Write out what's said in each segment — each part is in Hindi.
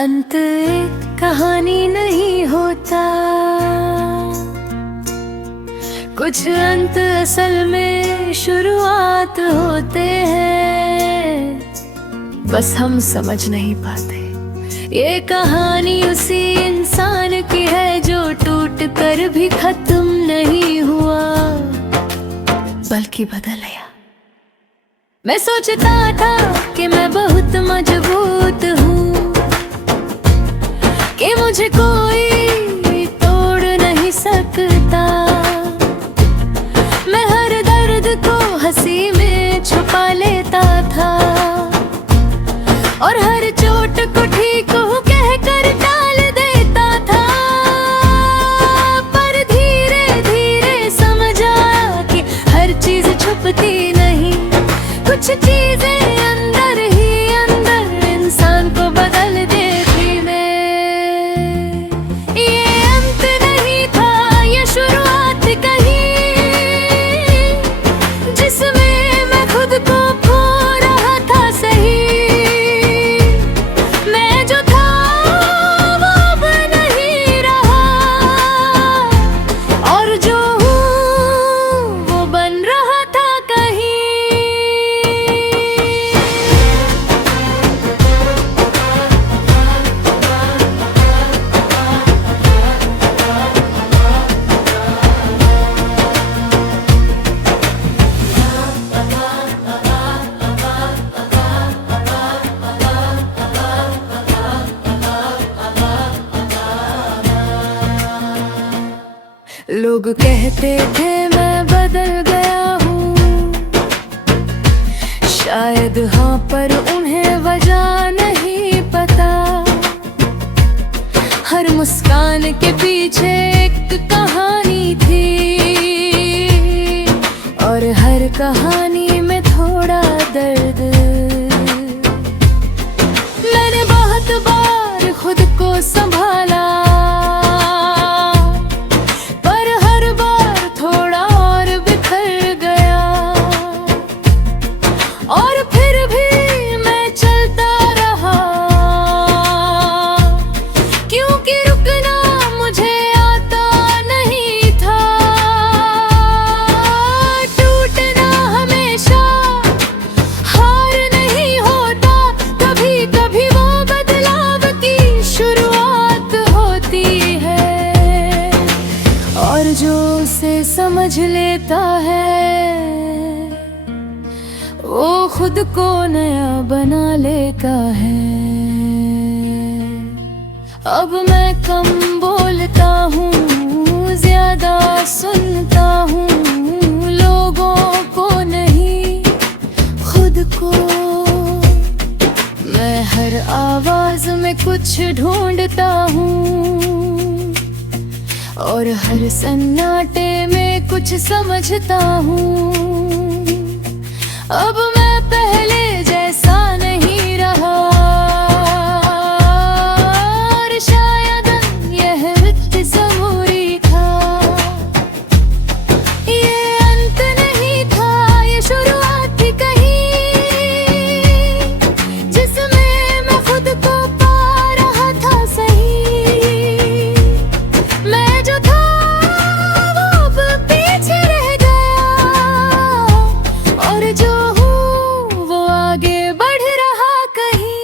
अंत एक कहानी नहीं होता, कुछ अंत असल में शुरुआत होते हैं, बस हम समझ नहीं पाते। ये कहानी उसी इंसान की है जो टूट कर भी खत्म नहीं हुआ, बल्कि बदल गया। मैं सोचता था कि मैं बहुत मजबूत हूँ, कि मुझे कोई तोड़ नहीं सकता। मैं हर दर्द को हंसी में छुपा लेता था और हर चोट को ठीक हो कहकर टाल देता था। पर धीरे धीरे समझा कि हर चीज छुपती नहीं, कुछ चीजें अंदर ही अंदर इंसान को बदल देती में। ये अंत नहीं था, ये शुरुआत कहीं, जिसमें मैं खुद को खो रहा था सही। मैं जो था वो अब नहीं रहा, और जो हूँ वो बन रहा था कहीं। लोग कहते थे मैं बदल गया हूँ, शायद हाँ, पर उन्हें वजह नहीं पता। हर मुस्कान के पीछे एक कहानी थी, और हर कहानी में थोड़ा दर्द। मैंने बहुत बार खुद को संभाला, और फिर भी मैं चलता रहा, क्योंकि रुकना मुझे आता नहीं था। टूटना हमेशा हार नहीं होता, कभी कभी वो बदलाव की शुरुआत होती है। और जो उसे समझ लेता है वो खुद को नया बना लेता है। अब मैं कम बोलता हूँ, ज्यादा सुनता हूँ, लोगों को नहीं खुद को। मैं हर आवाज में कुछ ढूंढता हूँ, और हर सन्नाटे में कुछ समझता हूँ। अब मैं पहले जैसा नहीं रहा, और शायद यह रिक्त ज़रूरी था। ये अंत नहीं था, ये शुरुआत थी कहीं, जिसमें मैं खुद को पा रहा था सही। मैं जो था वो अब पीछे रह गया, और जो वो आगे बढ़ रहा कहीं।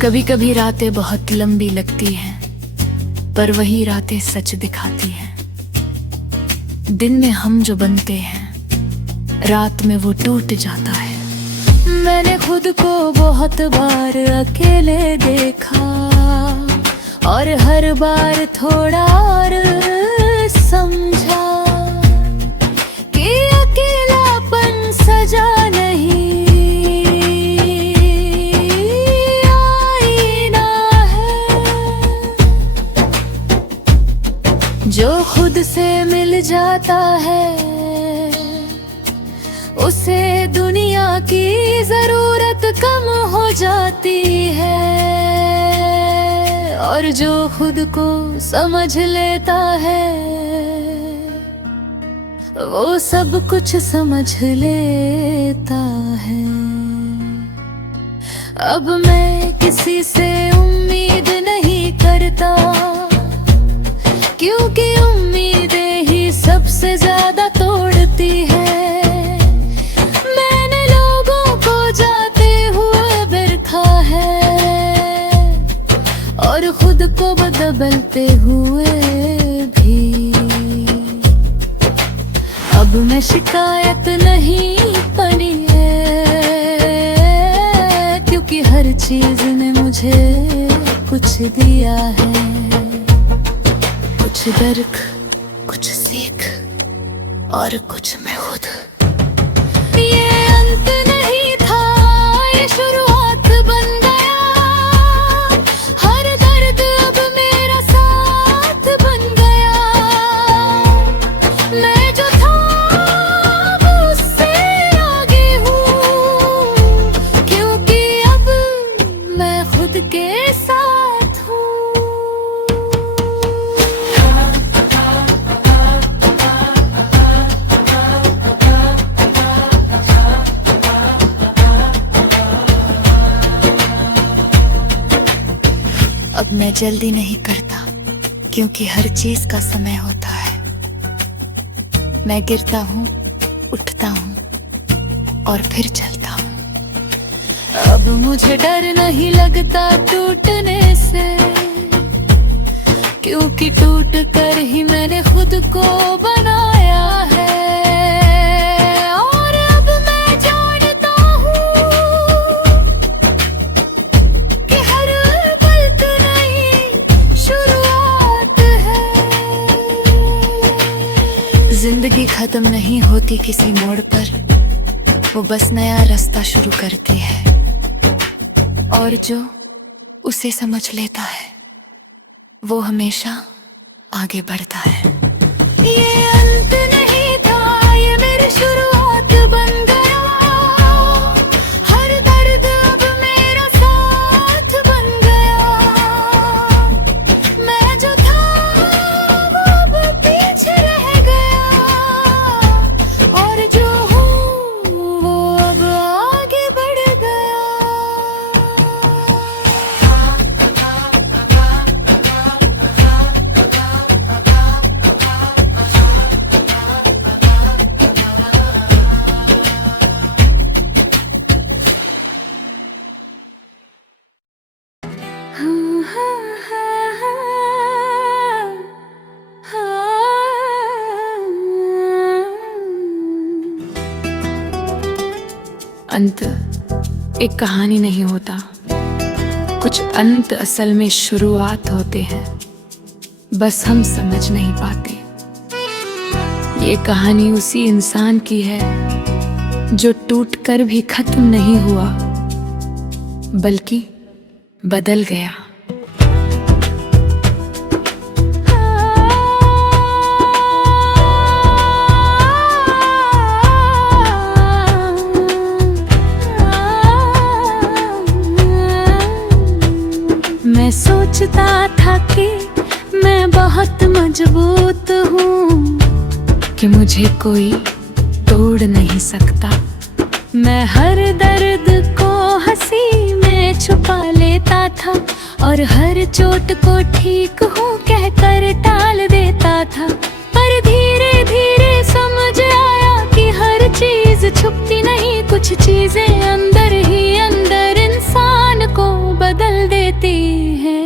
कभी कभी रातें बहुत लंबी लगती हैं, पर वही रातें सच दिखाती हैं। दिन में हम जो बनते हैं, रात में वो टूट जाता है। मैंने खुद को बहुत बार अकेले देखा, और हर बार थोड़ा और समझा कि अकेलापन सजा नहीं, आईना है। जो खुद से मिल जाता है उसे दुनिया की जरूरत कम हो जाती है। और जो खुद को समझ लेता है वो सब कुछ समझ लेता है। अब मैं किसी से उम्मीद नहीं करता, क्योंकि उम्मीदें ही सबसे ज्यादा तोड़ती है। मैंने लोगों को जाते हुए देखा है और खुद को बदलते हुए भी। अब मैं शिकायत नहीं बनी है, क्योंकि हर चीज ने मुझे कुछ दिया है। कुछ दर्द, कुछ सीख और कुछ मैं खुद। ये अंत नहीं था, ये शुरुआत बन गया। हर दर्द अब मेरा साथ बन गया। मैं जो था वो उससे आगे हूँ, क्योंकि अब मैं खुद के साथ हूँ। अब मैं जल्दी नहीं करता, क्योंकि हर चीज का समय होता है। मैं गिरता हूँ, उठता हूँ और फिर चलता हूँ। अब मुझे डर नहीं लगता टूटने से, क्योंकि टूट कर ही मैंने खुद को बनाया है। और अब मैं जानता हूँ कि हर गलत नई शुरुआत है। जिंदगी खत्म नहीं होती किसी मोड़ पर, वो बस नया रास्ता शुरू करती है। और जो उसे समझ लेता है वो हमेशा आगे बढ़ता है। ये अंत नहीं था, ये मेरी शुरुआत बन गया। हर दर्द अब मेरा साथ बन गया। मैं जो था वो अब पीछे रह गया, और जो हूँ वो अब आगे बढ़ गया। अंत एक कहानी नहीं होता, कुछ अंत असल में शुरुआत होते हैं, बस हम समझ नहीं पाते। ये कहानी उसी इंसान की है जो टूटकर भी खत्म नहीं हुआ, बल्कि बदल गया। मैं सोचता था कि मैं बहुत मजबूत हूँ, कि मुझे कोई तोड़ नहीं सकता। मैं हर दर्द को हंसी में छुपा लेता था, और हर चोट को ठीक हूँ कहकर टाल देता था। पर धीरे धीरे समझ आया कि हर चीज छुपती नहीं, कुछ चीजें अंदर ही अंदर इंसान को बदल देती हैं।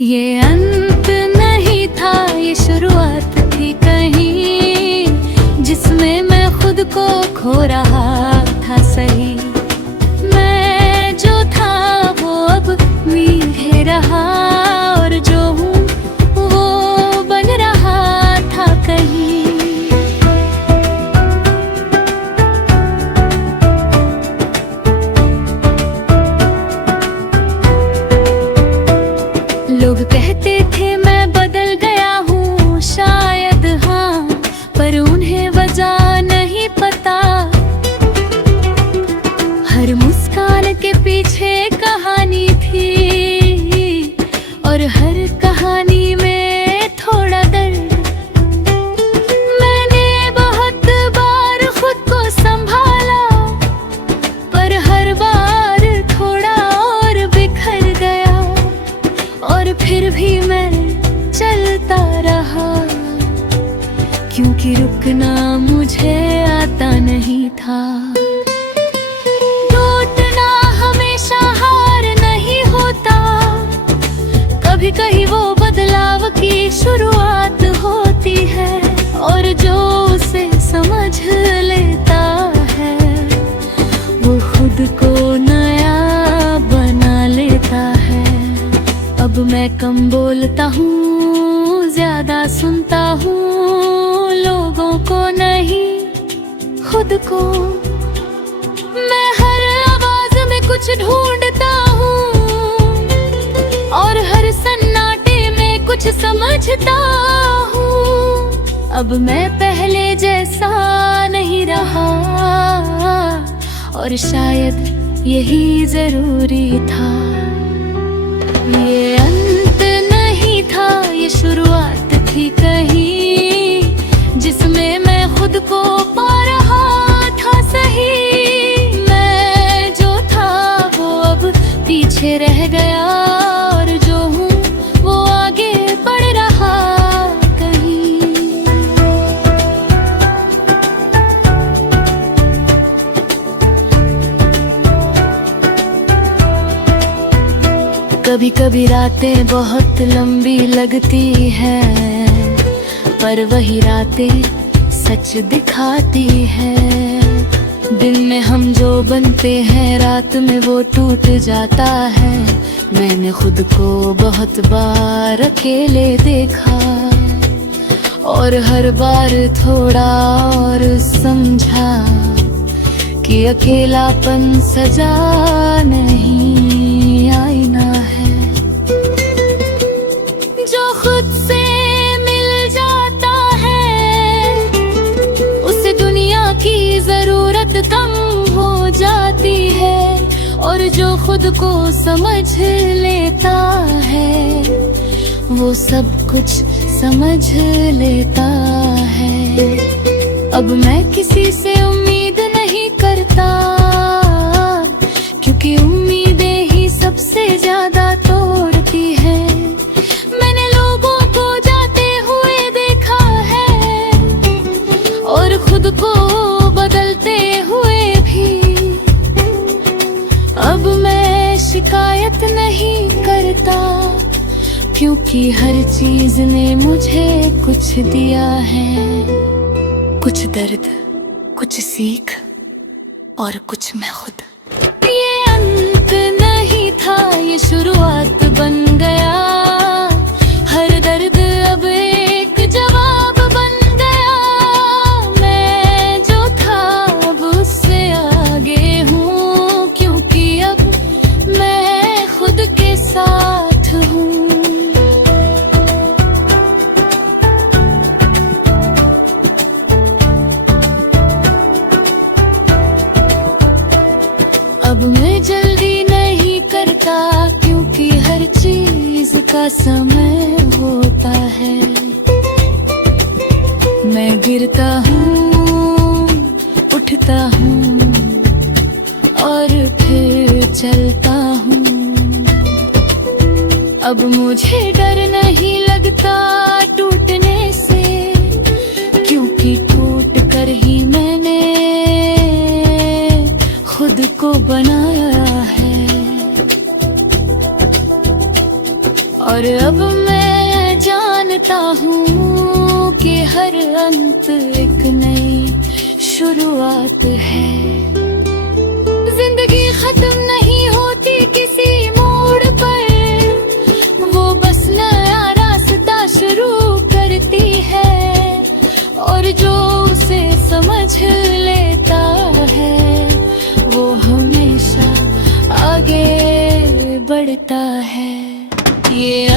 ये अंत नहीं था, ये शुरुआत थी कहीं, जिसमें मैं खुद को खो रहा था सही। मैं जो था वो अब मीठे रहा, और जो हूँ वो बन रहा था कहीं। लोग कहते थे मैं बदल गया हूँ, शायद हाँ, पर उन्हें वजह नहीं पता फिर भी मैं चलता रहा, क्योंकि रुकना मुझे आता नहीं था। टूटना हमेशा हार नहीं होता, कभी कहीं वो बदलाव की शुरुआत होती है। और जो उसे समझ लेता है वो खुद को नया बना लेता है। अब मैं कम बोलता हूँ, ज्यादा सुनता हूँ, लोगों को नहीं खुद को। मैं हर आवाज में कुछ ढूंढता हूँ और हर सन्नाटे में कुछ समझता हूँ। अब मैं पहले जैसा नहीं रहा और शायद यही जरूरी था। ये अंत नहीं था, ये शुरुआत थी कहीं जिसमें मैं खुद को पा रहा था सही। मैं जो था वो अब पीछे रह गया और जो हूँ वो आगे बढ़ रहा कहीं। कभी कभी रातें बहुत लंबी लगती हैं, पर वही रातें सच दिखाती है। दिन में हम जो बनते हैं रात में वो टूट जाता है। मैंने खुद को बहुत बार अकेले देखा और हर बार थोड़ा और समझा कि अकेलापन सजा नहीं, आईना है। जो खुद से मिल जाता है उसे दुनिया की जरूरत कम हो जाती है, और जो खुद को समझ लेता है वो सब कुछ समझ लेता है। अब मैं किसी से उम्मीद नहीं करता, क्योंकि उम्मीदें ही सबसे ज्यादा तोड़ती है। मैंने लोगों को जाते हुए देखा है और खुद को बदलते हुए भी। अब मैं शिकायत नहीं करता, क्योंकि हर चीज ने मुझे कुछ दिया है। कुछ दर्द, कुछ सीख और कुछ मैं खुद। ये अंत नहीं था, ये शुरुआत बन गया। हर दर्द अब एक जवाब बन गया। मैं जो था अब उससे आगे हूँ, क्योंकि अब मैं खुद के साथ हूँ। अब मैं जल्दी नहीं करता, क्योंकि हर चीज का समय होता है। मैं गिरता हूँ, उठता हूँ और फिर चलता हूँ। अब मुझे डर नहीं लगता टूटने से, क्योंकि टूट कर ही मैंने खुद को बनाया है। और अब मैं जानता हूँ कि हर अंत एक नई शुरुआत है। जिंदगी खत्म नहीं होती किसी मोड़ पर, वो बस नया रास्ता शुरू करती है। और जो उसे समझ लेता है वो हमेशा आगे बढ़ता है। ये